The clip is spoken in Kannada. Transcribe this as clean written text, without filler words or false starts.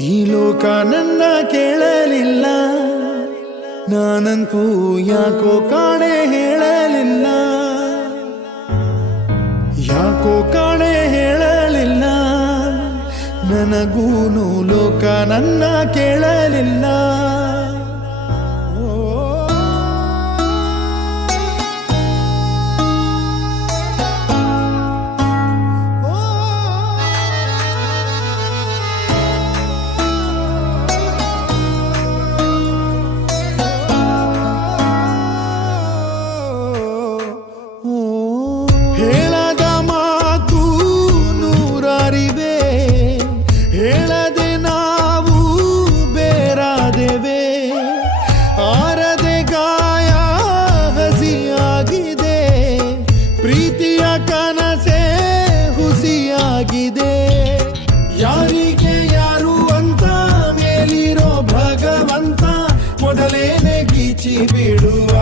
ಈ ಲೋಕ ನನ್ನ ಕೇಳಲಿಲ್ಲ, ನಾನಂತೂ ಯಾಕೋ ಕಾಣೆ ಹೇಳಲಿಲ್ಲ, ಯಾಕೋ ಕಾಣೆ ಹೇಳಲಿಲ್ಲ, ನನಗೂನು ಲೋಕ ನನ್ನ ಕೇಳಲಿಲ್ಲ. ಹೇಳದ ಮಾತು ನೂರಾರಿವೆ, ಹೇಳದೆ ನಾವು ಬೇರಾದೆವೆ, ಆರದೆ ಗಾಯ ಹಸಿಯಾಗಿದೆ, ಪ್ರೀತಿಯ ಕನಸೆ ಹುಸಿಯಾಗಿದೆ. ಯಾರಿಗೆ ಯಾರು ಅಂತ ಮೇಲಿರೋ ಭಗವಂತ ಮೊದಲೇನೆ ಗೀಚಿ ಬಿಡುವ